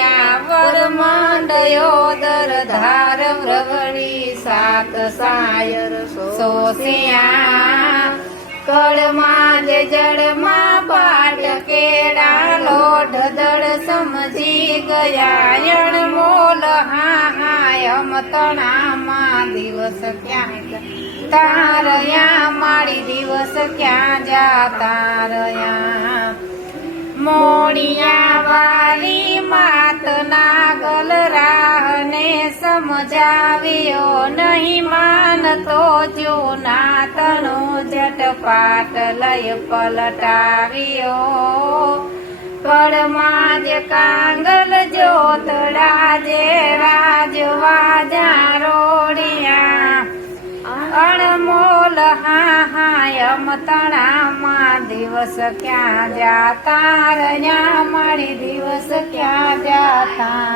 સોસિયા વરમાંડયો દરધાર વ્રવડી સાત સાયર સોસિયા કળમાં જ જળમાં પાટ કેળા લોઢ દળ સમજી ગયા અણમોલ હાયમ તણામાં દિવસ ક્યાં તારયા મારી દિવસ ક્યાં જાતા રહ્યા મોણિયા વાલી માત નાગલ રાહને સમજાવ્યો નહીં માનતો જૂના તણુ ઝટપાટ લય પલટાવ્યો કળમાં જ કાંગલ જોતડા જે રાજવાજા રોડિયા અણમોલ હાયમ તણામાં દિવસ ક્યાં જાતા રહ્યા મારી દિવસ ક્યાં જાતા